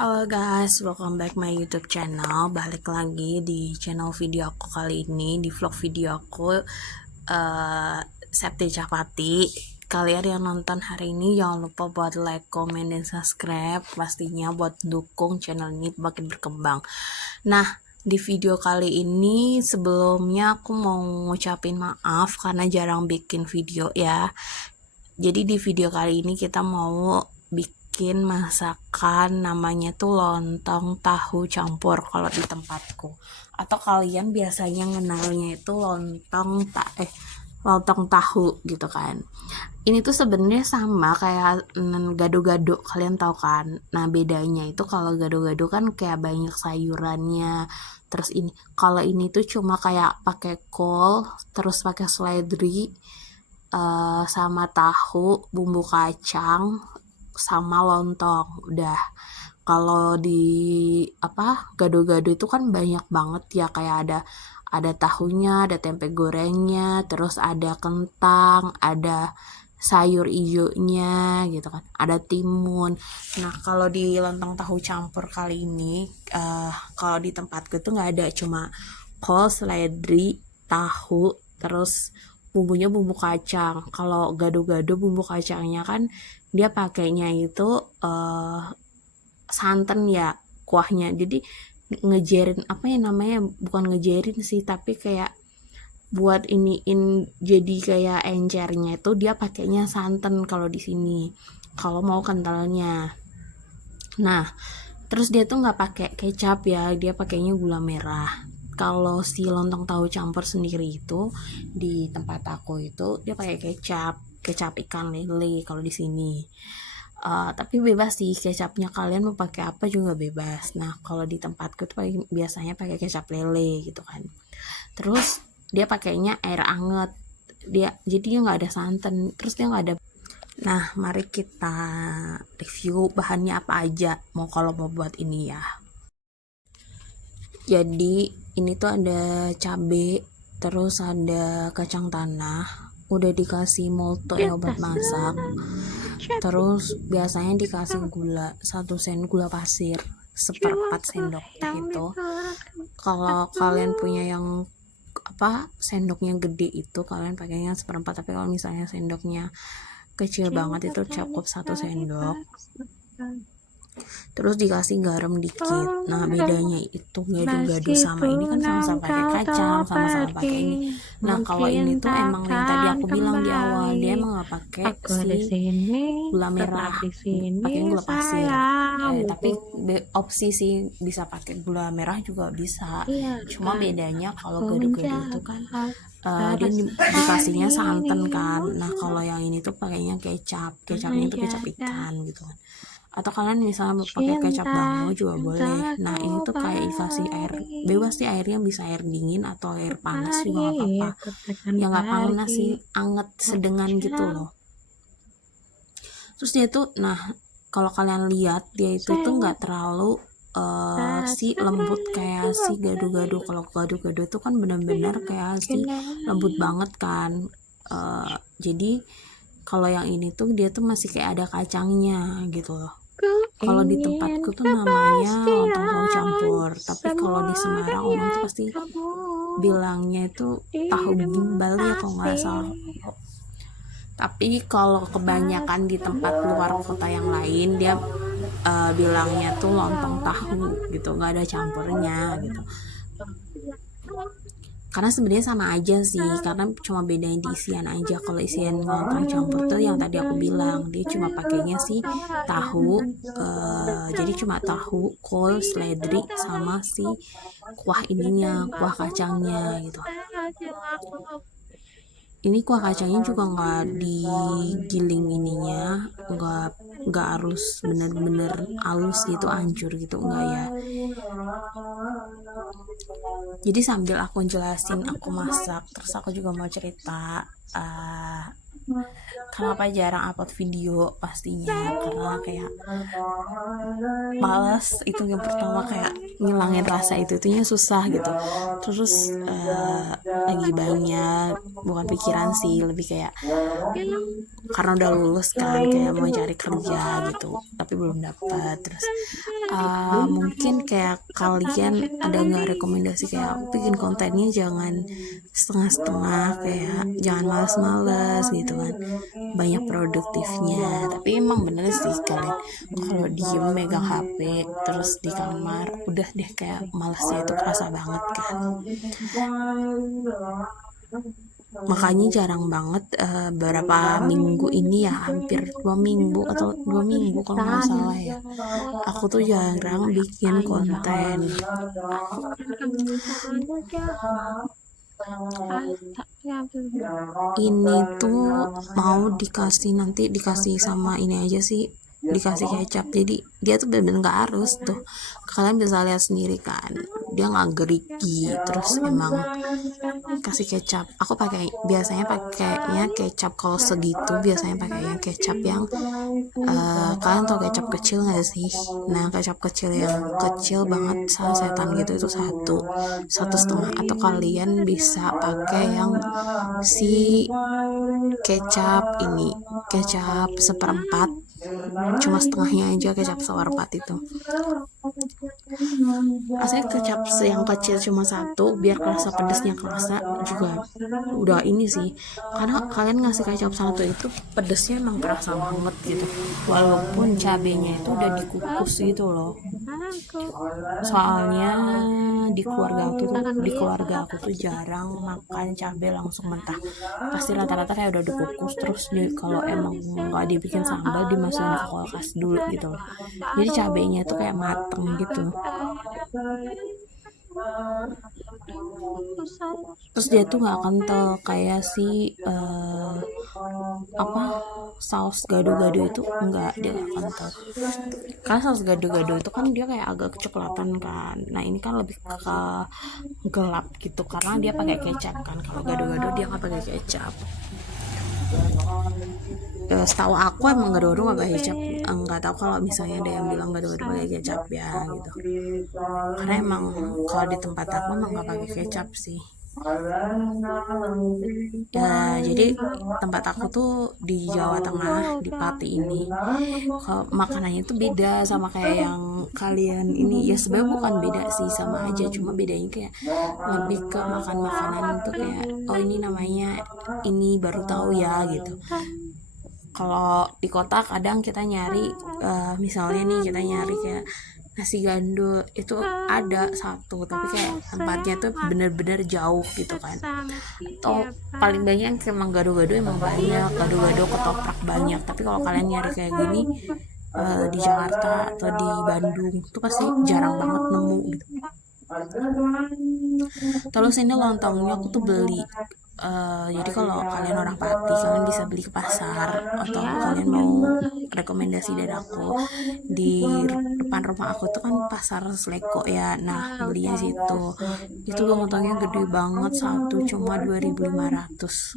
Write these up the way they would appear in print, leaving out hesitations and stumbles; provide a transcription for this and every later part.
Halo guys, welcome back my YouTube channel. Balik lagi di channel video aku kali ini, di vlog video aku Septi Capati. Kalian yang nonton hari ini jangan lupa buat like, comment, dan subscribe. Pastinya buat dukung channel ini makin berkembang. Nah, di video kali ini sebelumnya aku mau ngucapin maaf karena jarang bikin video ya. Jadi di video kali ini kita mau bikin masakan namanya tuh lontong tahu campur kalau di tempatku. Atau kalian biasanya kenalnya itu lontong tahu gitu kan. Ini tuh sebenarnya sama kayak gado-gado, kalian tahu kan. Nah, bedanya itu kalau gado-gado kan kayak banyak sayurannya. Terus kalau ini tuh cuma kayak pakai kol, terus pakai seledri, sama tahu, bumbu kacang, sama lontong. Udah. Kalau di gado-gado itu kan banyak banget ya, kayak ada tahunya, ada tempe gorengnya, terus ada kentang, ada sayur ijonya gitu kan, ada timun. Nah, kalau di lontong tahu campur kali ini, kalau di tempatku tuh nggak ada, cuma kol, seledri, tahu, terus bumbunya bumbu kacang. Kalau gado-gado bumbu kacangnya kan dia pakainya itu santan ya, kuahnya. Jadi ngejerin apa ya namanya, bukan ngejerin sih, tapi kayak buat iniin jadi kayak encernya itu dia pakainya santan kalau di sini, kalau mau kentalnya. Nah, terus dia tuh nggak pakai kecap ya, dia pakainya gula merah. Kalau si lontong tahu campur sendiri itu di tempat aku itu dia pakai kecap ikan lele kalau di sini. Tapi bebas sih, kecapnya kalian mau pakai apa juga bebas. Nah, kalau di tempatku tuh biasanya pakai kecap lele gitu kan. Terus dia pakainya air anget, jadi dia nggak ada santan, terus dia nggak ada. Nah, mari kita review bahannya apa aja kalau mau buat ini ya. Jadi ini tuh ada cabe, terus ada kacang tanah, udah dikasih molto ya obat masak. Terus biasanya dikasih gula 1 sendok, gula pasir seperempat sendok teh itu. Kalau kalian punya yang sendoknya gede itu kalian pakainya seperempat, tapi kalau misalnya sendoknya kecil banget itu cukup 1 sendok. Terus dikasih garam dikit. Nah, bedanya itu gado-gado sama ini kan sama-sama pakai kacang, sama-sama pakai ini. Nah, kalau ini tuh emang yang tadi aku bilang di awal, dia emang nggak pakai gula merah, pakai gula pasir. Tapi opsi sih bisa pakai gula merah juga bisa. Cuma bedanya kalau gado-gado itu kan dia dikasihnya santan kan. Nah, kalau yang ini tuh pakainya kecapnya itu kecap ikan gitu kan. Atau kalian misalnya pakai kecap dango juga boleh. Nah, ini tuh kayak dikasih air bebas sih, airnya bisa air dingin atau air panas juga nggak apa-apa. Ya nggak panas sih, anget sedengan gitu loh. Terus dia tuh, nah kalau kalian lihat dia itu tuh nggak terlalu si lembut kayak si gado-gado. Kalau gado-gado itu kan benar-benar kayak si lembut banget kan. Jadi kalau yang ini tuh dia tuh masih kayak ada kacangnya gitu loh. Kalau di tempatku tuh namanya lontong tahu campur, tapi kalau di Semarang orang tuh pasti bilangnya itu tahu gimbal ya kalau nggak salah. Tapi kalau kebanyakan di tempat luar kota yang lain dia bilangnya tuh lontong tahu gitu, nggak ada campurnya gitu. Karena sebenarnya sama aja sih, karena cuma bedain di isian aja. Kalau isian lontong campur tuh yang tadi aku bilang, dia cuma pakainya sih tahu, jadi cuma tahu, kol, seledri, sama si kuah kuah kacangnya gitu. Ini kuah kacangnya juga nggak digiling ininya, nggak harus bener-bener halus gitu, hancur gitu, enggak ya. Jadi sambil aku jelasin aku masak, terus aku juga mau cerita Kenapa jarang upload video? Pastinya karena kayak malas, itu yang pertama, kayak ngilangin rasa itunya susah gitu. Terus lagi banyak, bukan pikiran sih, lebih kayak karena udah lulus kan, kayak mau cari kerja gitu tapi belum dapat. Terus mungkin kayak kalian ada nggak rekomendasi kayak aku bikin kontennya jangan setengah-setengah, kayak jangan males-males gitu kan, banyak produktifnya. Tapi emang bener sih, kalian kalau diem megang HP terus di kamar udah deh kayak malesnya itu kerasa banget kan. Makanya jarang banget beberapa minggu ini ya, hampir 2 minggu atau 2 minggu kalau nggak salah ya, aku tuh jarang bikin konten. Ini tuh mau nanti dikasih sama ini aja sih, dikasih kecap. Jadi dia tuh bener-bener nggak harus tuh, kalian bisa lihat sendiri kan, dia nggak gerigi. Terus emang kasih kecap, aku biasanya pakainya kecap kalau segitu, biasanya pakainya kecap yang kalian tau kecap kecil nggak sih? Nah kecap kecil yang kecil banget sasetan gitu, itu satu setengah, atau kalian bisa pakai yang si kecap ini, kecap seperempat, cuma setengahnya aja, kecap seperempat itu. Asli kecap yang kecil cuma satu, biar kerasa pedesnya kerasa juga udah ini sih, karena kalian ngasih kecap satu itu pedesnya emang kerasa banget gitu, walaupun cabenya itu udah dikukus gitu loh. Soalnya di keluarga aku tuh jarang makan cabai langsung mentah, pasti rata-rata kayak udah dikukus, terus kalau emang nggak dibikin sambal dimasukin ke kulkas dulu gitu, jadi cabenya tuh kayak mateng gitu. Terus dia tuh nggak kental kayak si saus gado-gado itu, enggak, dia nggak kental. Karena saus gado-gado itu kan dia kayak agak kecoklatan kan, nah ini kan lebih ke gelap gitu karena dia pakai kecap kan. Kalau gado-gado dia nggak pakai kecap. Setahu aku emang gado-gado nggak pakai kecap, nggak tahu kalau misalnya ada yang bilang gado-gado pakai kecap ya gitu, karena emang kalau di tempat aku emang nggak pakai kecap sih ya. Jadi tempat aku tuh di Jawa Tengah, di Pati ini, kalau makanannya itu beda sama kayak yang kalian ini ya. Sebenarnya bukan beda sih, sama aja, cuma bedanya kayak lebih ke makan makanan itu kayak, oh ini namanya ini, baru tahu ya gitu. Kalau di kota kadang kita nyari misalnya nih kita nyari kayak nasi gandul itu ada satu, tapi kayak tempatnya tuh bener-bener jauh gitu kan. Atau paling banyak emang gado-gado emang banyak, gado-gado ketoprak banyak, tapi kalau kalian nyari kayak gini di Jakarta atau di Bandung tuh pasti jarang banget nemu gitu. Terus ini lontongnya aku tuh beli. Jadi kalau kalian orang Pati, kalian bisa beli ke pasar, atau kalian mau rekomendasi dari aku, di depan rumah aku tuh kan pasar Sleko ya. Nah belinya situ, itu lontongnya gede banget, satu cuma 2.500.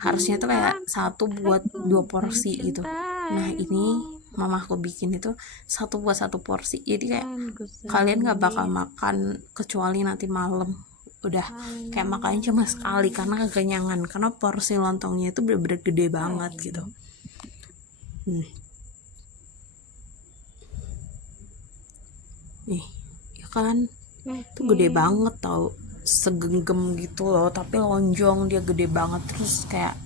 Harusnya tuh kayak satu buat 2 porsi gitu. Nah ini mama aku bikin itu satu buat 1 porsi, jadi kayak kalian nggak bakal makan kecuali nanti malam, udah kayak makannya cuma sekali karena kekenyangan, karena porsi lontongnya itu bener-bener gede banget gitu. Nih ya kan, itu gede banget tau, segenggam gitu loh, tapi lonjong, dia gede banget. Terus kayak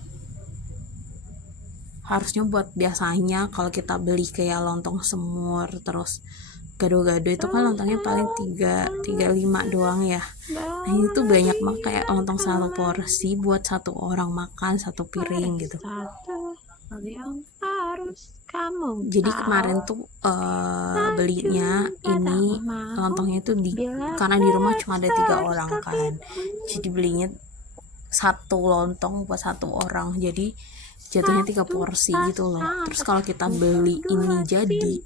harusnya buat biasanya kalau kita beli kayak lontong semur terus gado-gado itu kan lontongnya paling 3-5 doang ya. Nah ini tuh banyak banget, kayak lontong 1 porsi buat 1 orang makan 1 piring gitu. Jadi kemarin tuh belinya ini lontongnya tuh karena di rumah cuma ada 3 orang kan, jadi belinya 1 lontong buat 1 orang, jadi jatuhnya 3 porsi gitu loh. Terus kalau kita beli ini jadi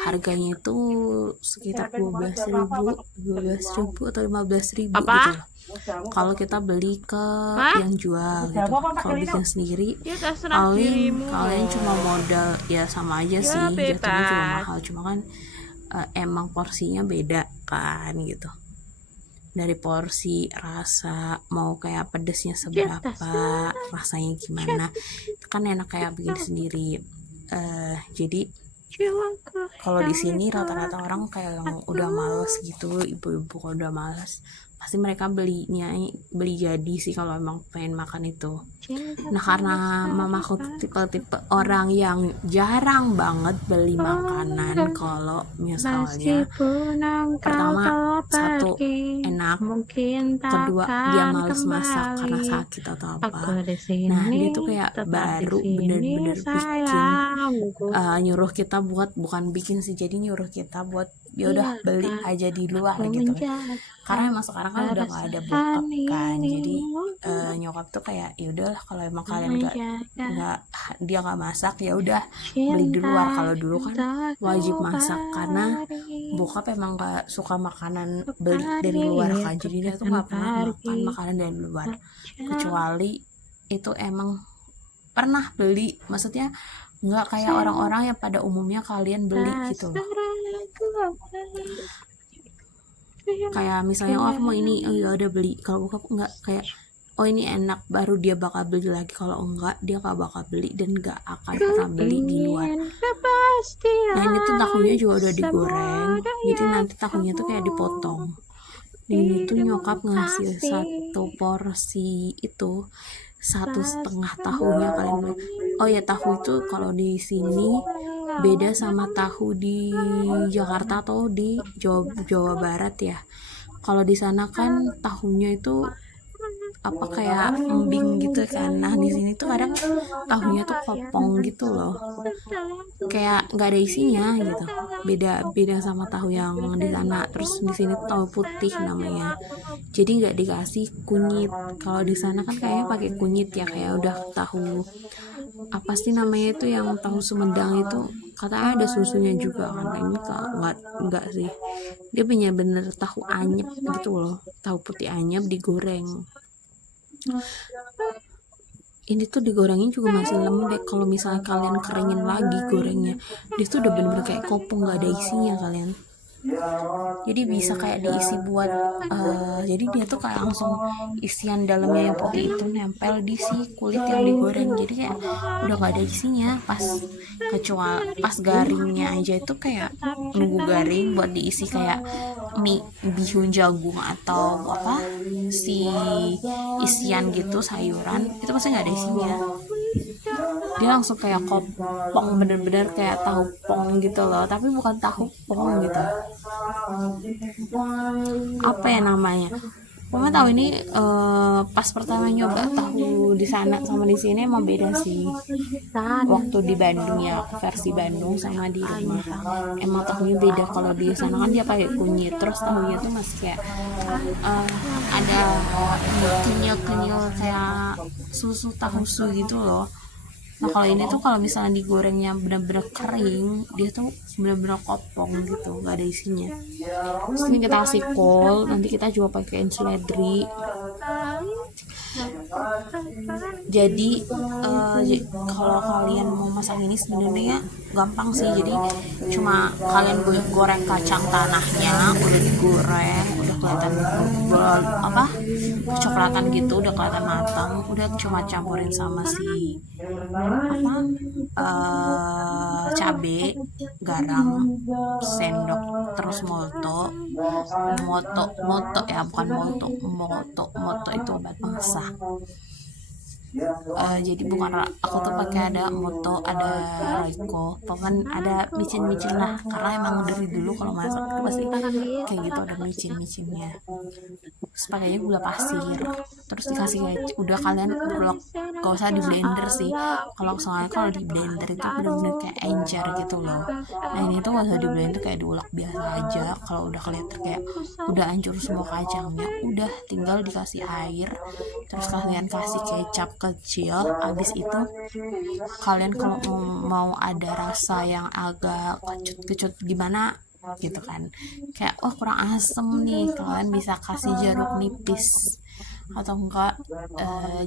harganya itu sekitar 12.000 atau 15.000 gitu loh. kalau kita beli ke Hah? yang jual gitu. Kalau bikin sendiri Ya terserah paling dirimu kalian loh. cuma modal ya sama aja Ya sih, jatuhnya juga bebas. mahal, cuma kan emang porsinya beda kan gitu, dari porsi rasa mau kayak pedesnya Ya seberapa, terserah. rasanya gimana, kan enak kayak bikin sendiri. Jadi Jiwaku kalau di yang sini itu rata-rata orang kayak yang aku udah males gitu, ibu-ibu kalau udah males pasti mereka beli jadi sih kalau emang pengen makan itu. cinta Nah karena mamaku bersama tipe-tipe orang yang jarang banget beli makanan, oh, kalau misalnya meskipun engkau pertama telah satu pergi, enak, mungkin kedua dia takkan males masak karena kembali. sakit atau Aku apa. di Nah sini, dia tuh kayak tetap di baru sini bener-bener bikin sayangku. nyuruh kita buat, bukan bikin sih, jadi nyuruh kita buat ya udah beli Biarkan aja di luar aku gitu kan. menjaga Karena emang sekarang kan udah nggak ada bokap perasaan kan, ini, jadi nyokap tuh kayak ya udahlah kalau emang kalian menjaga nggak dia nggak masak ya udah beli di cinta luar. Kalau dulu yang kan tak wajib kau masak karena beri. bokap emang nggak suka makanan beli dari Pergi luar kan, itu jadi dia tuh takkan nggak pernah makan pergi. makanan dari luar, Hujan kecuali itu emang pernah beli, maksudnya nggak kayak orang-orang yang pada umumnya kalian beli cinta gitu loh. seragu Kayak misalnya oh aku mau ini, oh ya udah beli. Kalau bokap nggak, kayak oh ini enak baru dia bakal beli lagi, kalau enggak dia nggak bakal beli dan nggak akan ku pernah beli di luar. ingin Nah ini tuh kepastian tahunya juga udah digoreng, semudah jadi yang nanti tahunya tuh kamu kayak dipotong. Ini tuh hidupmu nyokap ngasih kasih satu porsi itu 1,5 tahunya kalian beli. rasanya Oh ya tahu itu kalau di sini beda sama tahu di Jakarta atau di Jawa Barat ya. Kalau di sana kan tahunya itu apa kayak embing gitu kan. Nah di sini tuh kadang tahunya tuh kopong gitu loh, kayak nggak ada isinya gitu. Beda beda sama tahu yang di sana. Terus di sini tahu putih namanya. Jadi nggak dikasih kunyit. Kalau di sana kan kayaknya pakai kunyit ya, kayak udah tahu apa sih namanya itu yang tahu Sumedang itu, katanya ada susunya juga kan. Ini nggak sih, dia punya bener tahu anyep gitu loh, tahu putih anyep digoreng. Ini tuh digorengin juga masih lembek. Kalau misalnya kalian keringin lagi gorengnya, dia tuh udah bener-bener kayak kopong, nggak ada isinya kalian. Jadi bisa kayak diisi buat jadi dia tuh kayak langsung isian dalamnya yang putih itu nempel di si kulit yang digoreng, jadi kayak udah gak ada isinya pas, kecuali pas garingnya aja itu kayak nunggu garing buat diisi kayak mie bihun jagung atau apa si isian gitu sayuran, itu pasti nggak ada isinya. Dia langsung kayak kopong, bener-bener kayak tahu pong gitu loh, tapi bukan tahu pong gitu, apa ya namanya. Mama tahu ini pas pertama nyoba tahu di sana sama di sini emang beda sih. Waktu di Bandung ya, versi Bandung sama di rumah emang tahunya beda. Kalau di sana kan dia pakai kunyit, terus tahunya tuh masih kayak ada kenyal-kenyal kayak susu tahu su gitu loh. Nah kalau ini tuh kalau misalnya digorengnya benar-benar kering, dia tuh benar-benar kopong gitu, nggak ada isinya. Terus ini kita kasih kol, nanti kita juga pakein seledri. Jadi kalau kalian mau masak ini sebenarnya gampang sih. Jadi cuma kalian goreng kacang tanahnya, udah digoreng, udah kelihatan apa kecoklatan gitu, udah kelihatan matang, udah cuma campurin sama si apa cabe, garam, sendok, terus moto ya, bukan moto itu obat masak. Jadi bukan aku tuh pakai ada moto, ada royco, paman ada micin-micin lah, karena emang dari dulu kalau masak itu pasti kayak gitu ada micin-micinnya. Terus pakainya gula pasir, terus dikasih kayak udah kalian ulek, gak usah di blender sih. Kalau soalnya kalau di blender itu bener-bener kayak encer gitu loh. Nah ini tuh gak usah di blender, kayak diulek biasa aja. Kalau udah kelihatan kayak udah hancur semua kacangnya, udah tinggal dikasih air, terus kalian kasih kecap kecil. Abis itu kalian kalau mau ada rasa yang agak kecut-kecut gimana gitu kan, kayak oh kurang asem nih, kalian bisa kasih jeruk nipis. atau enggak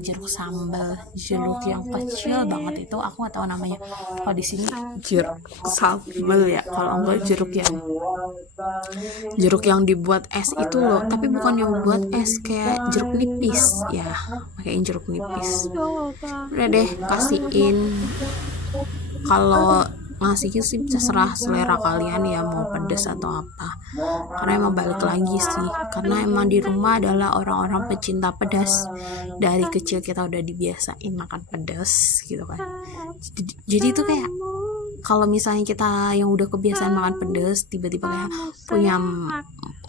jeruk sambal, jeruk yang kecil banget itu aku nggak tahu namanya. Kalau di sini jeruk sambal ya, kalau enggak jeruk yang dibuat es itu loh, tapi bukan yang buat es, kayak jeruk nipis ya, pakaiin jeruk nipis. Udah deh, kasihin. Kalau ngasihnya sih terserah selera kalian ya, mau pedes atau apa, karena emang balik lagi sih, karena emang di rumah adalah orang-orang pecinta pedas. Dari kecil kita udah dibiasain makan pedas gitu kan, jadi itu kayak kalau misalnya kita yang udah kebiasaan makan pedas tiba-tiba kayak punya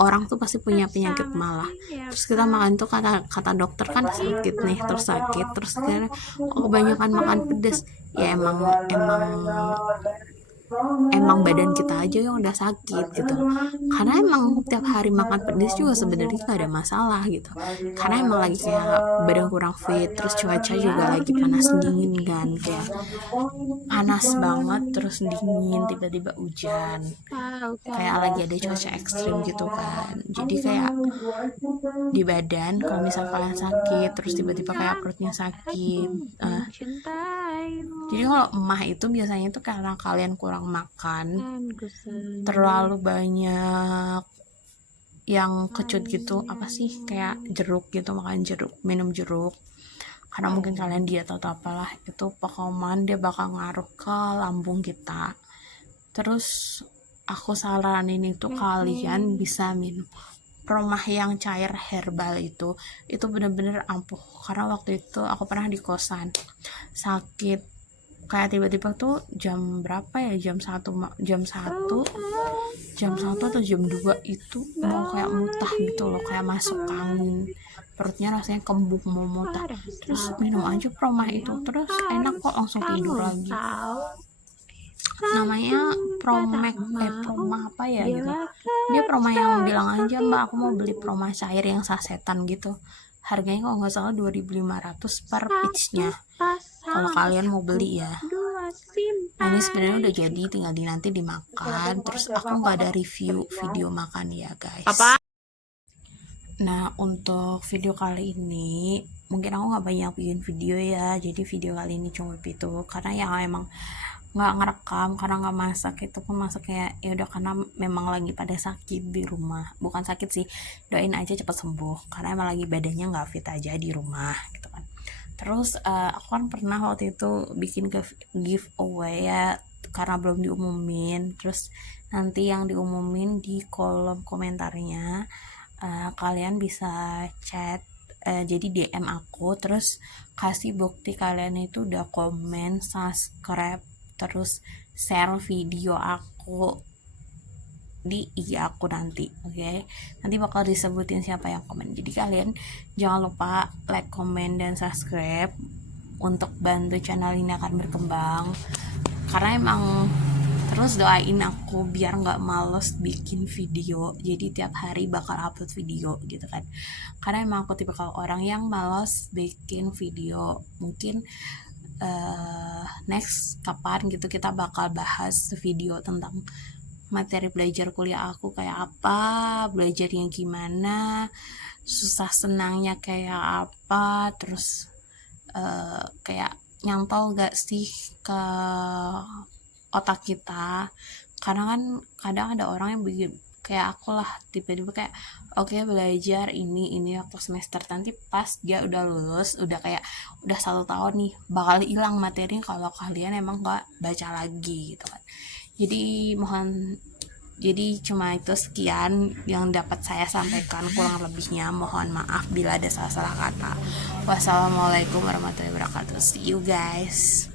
orang tuh pasti punya penyakit malah, terus kita makan tuh kata dokter kan sakit nih, terus sakit terus kan kebanyakan makan pedas ya, emang badan kita aja yang udah sakit gitu, karena emang tiap hari makan pedas juga sebenarnya gak ada masalah gitu, karena emang lagi kayak badan kurang fit, terus cuaca juga lagi panas dingin kan, kayak panas banget terus dingin tiba-tiba hujan, kayak lagi ada cuaca ekstrim gitu kan, jadi kayak di badan kalau misal kalian sakit terus tiba-tiba kayak perutnya sakit, jadi kalau emah itu biasanya itu karena kalian kurang makan, terlalu banyak yang kecut gitu, apa sih, kayak jeruk gitu, makan jeruk, minum jeruk, karena mungkin kalian diet atau apalah, itu pokoknya dia bakal ngaruh ke lambung kita. Terus aku saranin itu kalian bisa minum promah yang cair herbal, itu bener-bener ampuh, karena waktu itu aku pernah di kosan sakit kayak tiba-tiba tuh jam berapa ya, jam 1 atau jam 2 itu mau kayak mutah gitu loh, kayak masuk angin, perutnya rasanya kembung mau muntah, terus minum aja promah itu, terus enak kok, langsung tidur lagi. Namanya promah apa ya gitu, dia promah yang bilang aja mbak aku mau beli promah cair yang sasetan gitu, harganya kalau nggak salah 2.500 per pitchnya kalau kalian mau beli ya. Nah, ini sebenarnya udah jadi, tinggal nanti dimakan, terus aku nggak ada review video makan ya guys. Nah, untuk video kali ini mungkin aku nggak banyak bikin video ya, jadi video kali ini cuma itu, karena ya emang nggak ngerekam karena nggak masak, itu pun masaknya ya udah karena memang lagi pada sakit di rumah, bukan sakit sih, doain aja cepat sembuh, karena emang lagi badannya nggak fit aja di rumah gitu kan. Terus aku kan pernah waktu itu bikin giveaway ya, karena belum diumumin, terus nanti yang diumumin di kolom komentarnya, kalian bisa chat, jadi DM aku, terus kasih bukti kalian itu udah komen, subscribe, terus share video aku di IG aku nanti, oke? Nanti bakal disebutin siapa yang komen, jadi kalian jangan lupa like, comment, dan subscribe untuk bantu channel ini akan berkembang, karena emang terus doain aku biar nggak males bikin video, jadi tiap hari bakal upload video gitu kan, karena emang aku tipikal orang yang males bikin video. Mungkin next kapan gitu kita bakal bahas video tentang materi belajar kuliah aku kayak apa, belajarnya gimana, susah senangnya kayak apa, terus kayak nyantol gak sih ke otak kita, karena kan kadang ada orang yang bikin kayak aku lah, tiba-tiba kayak oke, belajar ini waktu semester, nanti pas dia udah lulus, udah kayak udah 1 tahun nih, bakal hilang materi kalau kalian emang gak baca lagi gitu kan. Jadi cuma itu sekian yang dapat saya sampaikan, kurang lebihnya mohon maaf bila ada salah-salah kata. Wassalamualaikum warahmatullahi wabarakatuh, see you guys.